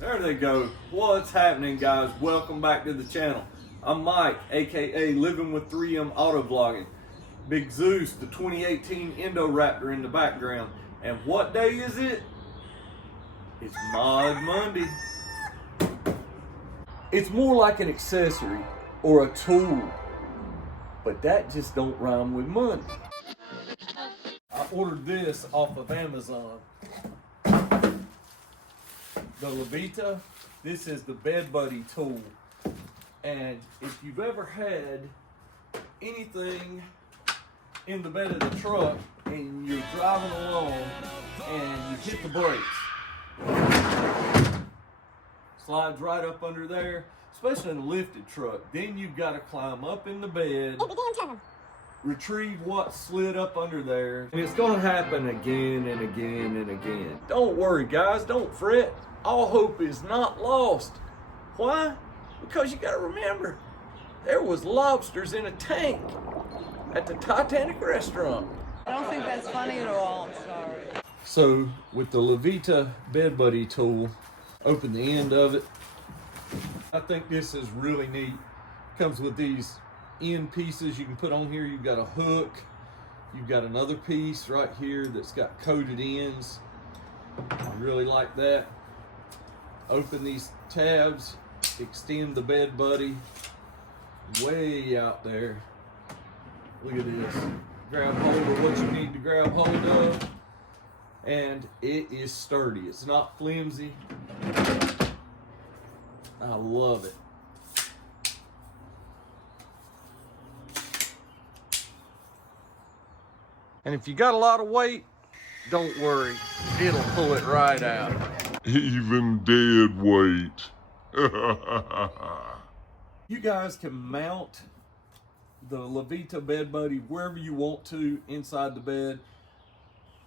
There they go. What's happening, guys? Welcome back to the channel. I'm Mike, aka Living with 3M Auto Vlogging. Big Zeus, the 2018 Indoraptor in the background. And what day is it? It's Mod Monday. It's more like an accessory or a tool, but that just don't rhyme with money. I ordered this off of Amazon. The Levita, this is the Bed Buddy tool. And if you've ever had anything in the bed of the truck and you're driving along and you hit the brakes, slides right up under there, especially in a lifted truck, then you've got to climb up in the bed, retrieve what slid up under there, and it's going to happen again and again and again. Don't worry, guys, don't fret. All hope is not lost. Why? Because you got to remember, there was lobsters in a tank at the Titanic restaurant. I don't think that's funny at all, I'm sorry. So with the Levita Bed Buddy tool, open the end of it. I think this is really neat. Comes with these end pieces you can put on here. You've got a hook. You've got another piece right here that's got coated ends. I really like that. Open these tabs, extend the Bed Buddy way out there. Look at this. Grab hold of what you need to grab hold of. And it is sturdy. It's not flimsy. I love it. And if you got a lot of weight, don't worry. It'll pull it right out. Even dead weight. You guys can mount the Levita Bed Buddy wherever you want to inside the bed.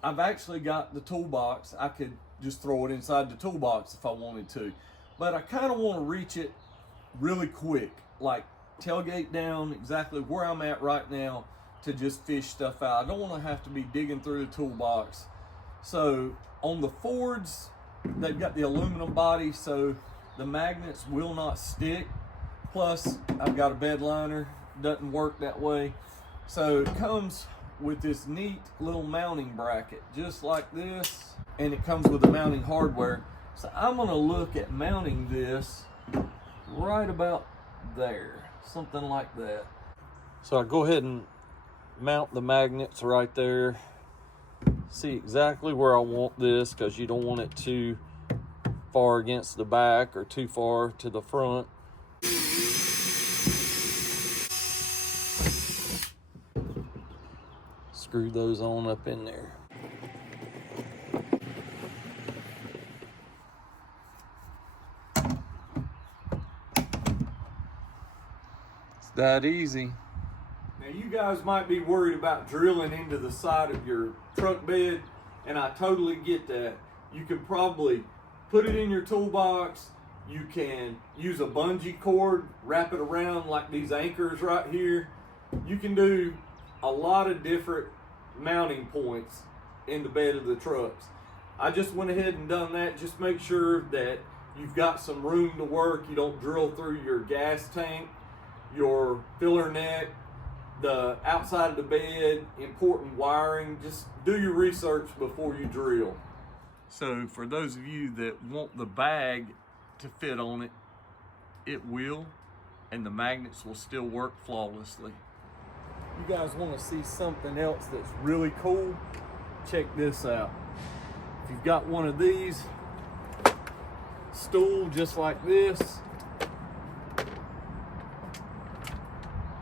I've actually got the toolbox. I could just throw it inside the toolbox if I wanted to. But I kind of want to reach it really quick, like tailgate down exactly where I'm at right now to just fish stuff out. I don't want to have to be digging through the toolbox. So on the Fords, they've got the aluminum body, so the magnets will not stick. Plus, I've got a bed liner, doesn't work that way. So it comes with this neat little mounting bracket, just like this, and it comes with the mounting hardware. So I'm gonna look at mounting this right about there, something like that. So I go ahead and mount the magnets right there. See exactly where I want this, because you don't want it too far against the back or too far to the front. Screw those on up in there. It's that easy. Now you guys might be worried about drilling into the side of your truck bed, and I totally get that. You could probably put it in your toolbox. You can use a bungee cord, wrap it around like these anchors right here. You can do a lot of different mounting points in the bed of the trucks. I just went ahead and done that. Just make sure that you've got some room to work. You don't drill through your gas tank, your filler neck, the outside of the bed, important wiring. Just do your research before you drill. So for those of you that want the bag to fit on it, it will, and the magnets will still work flawlessly. You guys want to see something else that's really cool? Check this out. If you've got one of these, stool just like this,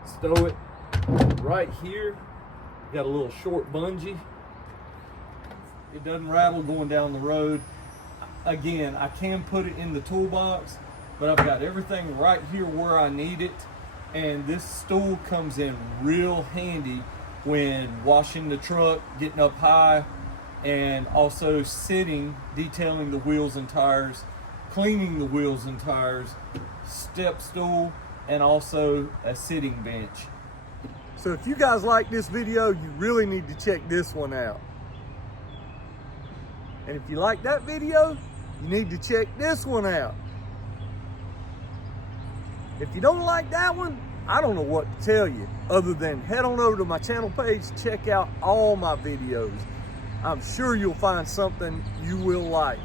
stow it right here. Got a little short bungee. It doesn't rattle going down the road. Again, I can put it in the toolbox, but I've got everything right here where I need it. And this stool comes in real handy when washing the truck, getting up high, and also sitting, detailing the wheels and tires, cleaning the wheels and tires, step stool, and also a sitting bench. So if you guys like this video, you really need to check this one out. And if you like that video, you need to check this one out. If you don't like that one, I don't know what to tell you other than head on over to my channel page, check out all my videos. I'm sure you'll find something you will like.